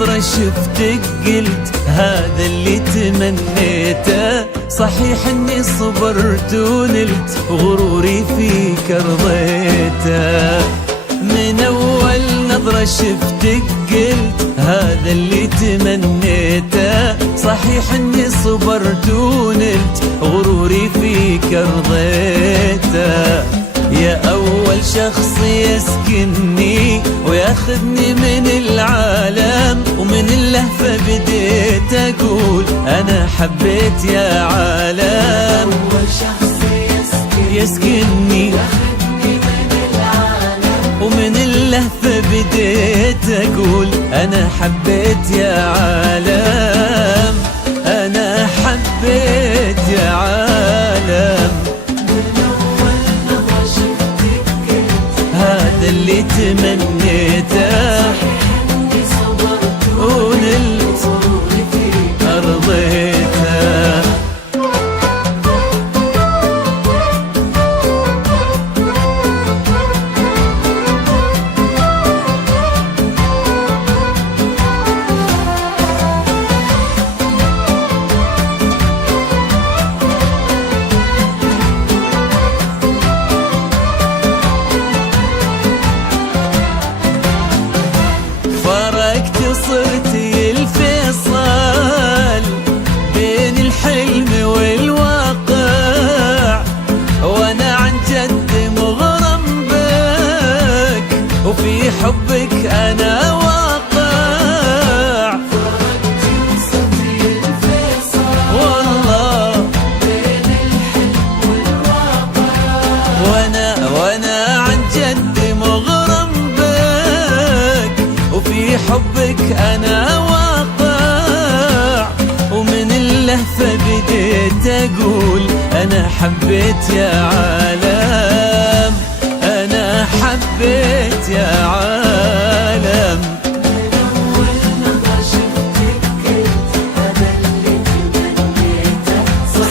نظرة شفتك قلت هذا اللي تمنيته. صحيح اني صبرت ونلت غروري فيك رضيته. من اول نظرة شفتك قلت هذا اللي تمنيته. صحيح اني صبرت ونلت غروري فيك رضيته. يا أول شخص يسكنني وياخذني من العالم، ومن اللهفة بديت أقول أنا حبيت يا عالم. أول شخص يسكنني وياخذني من العالم، ومن اللهفة بديت أقول أنا حبيت يا عالم. أنا حبيت يا عالم. هذا اللي تمنيته. إني صبرت ونلت غروري فيك رضيته. صرتي الفيصل بين الحلم والواقع، وانا عن جد مغرم بك وفي حبك انا واقع. فرقتي وصرتي الفيصل والله بين الحلم والواقع، وانا عن جد مغرم بك وفي حبك أنا واقع. ومن اللهفة بديت أقول أنا حبيت يا عالم. أنا حبيت يا عالم. من أول نظرة شفتك قلت هذا اللي تمنيته.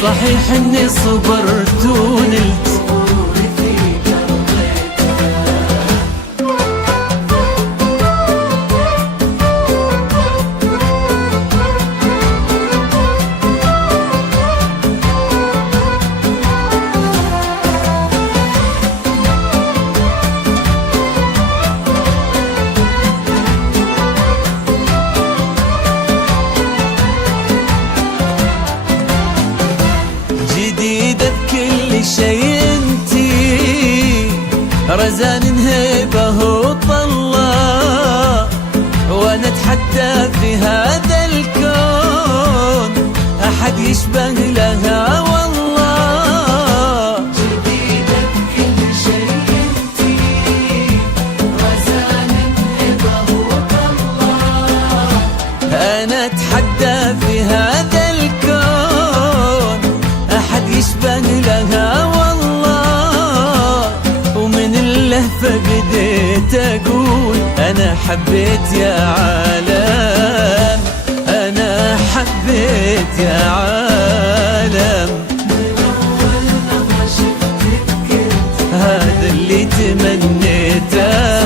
صحيح إني صبرت ونلت غروري فيك رضيته. جديدة بكل شيء انتي، رزان هيبة وطلة، وانا اتحدى في هذا الكون احد يشبه لها والله. جديدة بكل شيء انتي، رزان هبة وطلة، انا اتحدى في هذا الكون احد يشبه لها والله. ومن اللهفة بديت اقول انا حبيت يا عالم. انا حبيت يا عالم. من أول نظرة شفتك قلت هذا اللي تمنيته.